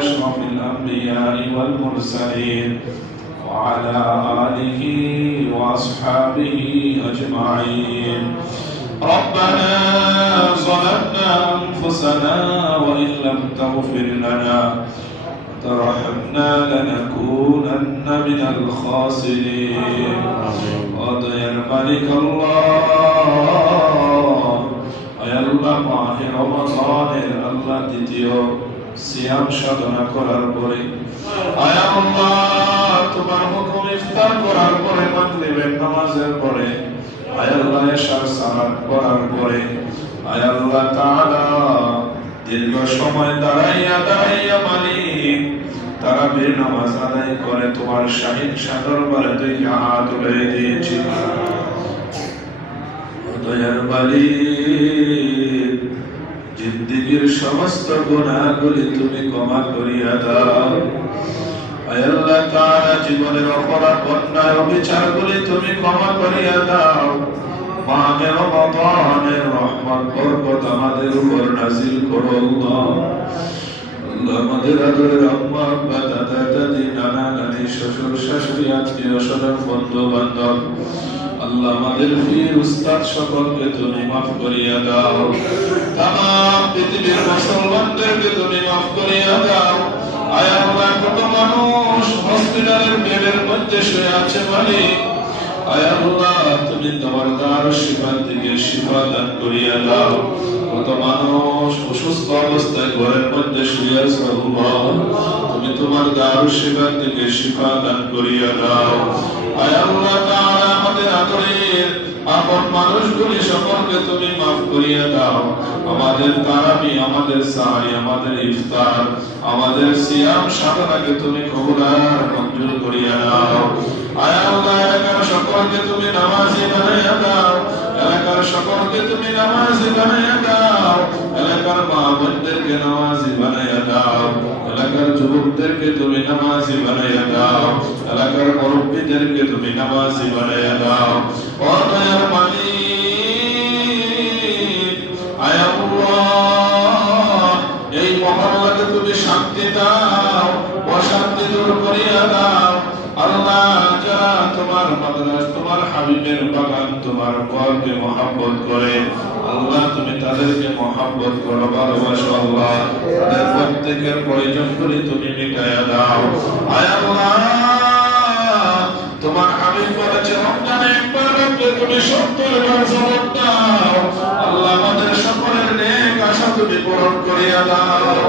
أشرف الأنبياء والمرسلين وعلى آله وأصحابه أجمعين. ربنا ظلمنا أنفسنا وإن لم تغفر لنا وترحمنا لنكونن من الخاسرين. قضي الملك الله আল্লাহ মাহে রমজানের আল্লাহ দ্বিতীয় সিয়াম সাধনা করার পরে আয় আল্লাহ তোমার হুকুম ইফতার করার পরে মাগরিবের নামাজের পরে আয় আল্লাহ এশার সালাত করার পরে আয় আল্লাহ তাআলা দীর্ঘ সময় দাঁড়াইয়া মালিক তারাবির নামাজ আদায় করে তোমার শাহীন দরবারে দুই হাত তুলে দিয়েছি। দয়ার মালিক জিন্দেগীর সমস্ত গুনাহগুলি তুমি ক্ষমা করিয়া দাও। আয় আল্লাহ তাআলা জীবনের অপরাধ অন্যায় অবিচারগুলি তুমি ক্ষমা করিয়া দাও। মাহে রমজানের রহমত বরকত আমাদের উপর নাযিল করো আল্লাহ। আল্লাহ আমাদের আদরের আম্মা আব্বা দাদা দাদি নানা নানি শ্বশুর শাশুড়ি আত্মীয় স্বজন বন্ধু বান্ধব আল্লাহ আমাদের পীর উস্তাদ সকলকে তুমি মাফ করিয়া দাও। তামাম পৃথিবীর মুসলমানদেরকে তুমি মাফ করিয়া দাও। আয় আল্লাহ কত মানুষ হসপিটালের বেডের মধ্যে শুয়ে আছে মালিক আয় আল্লাহ তুমি তোমার দারুশ শিফা থেকে শিফা দান করিয়া দাও। কত মানুষ অসুস্থ অবস্থায় ঘরের মধ্যে শুয়ে আছে আল্লাহ তুমি তোমার দারুশ শিফা থেকে শিফা দান করিয়া দাও। আয় আল্লাহ তাআলা আমাদের আদরের আপন মানুষগুলি সকলকে তুমি মাফ করিয়া দাও। আমাদের তারাবি আমাদের সাহরি আমাদের ইফতার আমাদের সিয়াম সাধনাকে তুমি কবুল আর মঞ্জুর করিয়া দাও। আয় আল্লাহ এলাকার সকলকে তুমি নামাজি বানাইয়া দাও। এলাকার সকলকে তুমি নামাজি বানাইয়া দাও। এলাকার মা বোনদেরকে নামাজি বানাইয়া দাও। এলাকার যুবকদেরকে তুমি নামাজি বানাইয়া দাও। এলাকার মুরব্বীদেরকে তুমি নামাজি বানাইয়া দাও। ও দয়ার মালিক আয় আল্লাহ এই মহল্লাকে তুমি শান্তি দাও অশান্তি দূর করিয়া দাও। আল্লাহ যারা তোমার মাদ্রাসা তোমার হাবিবের বাগান তোমার ঘরকে মহব্বত করে আল্লাহ তুমি তাদেরকে মহব্বত করো ভালোবাসো আল্লাহ তাদের প্রত্যেকের প্রয়োজনগুলি তুমি মিটাইয়া দাও। আয় আল্লাহ তোমার হাবিব বলেছে রমজানে একবার রাখলে তুমি 70 বার সওয়াব দাও। আল্লাহ আমাদের সকলের নেক আশা তুমি পূরণ করিয়া দাও।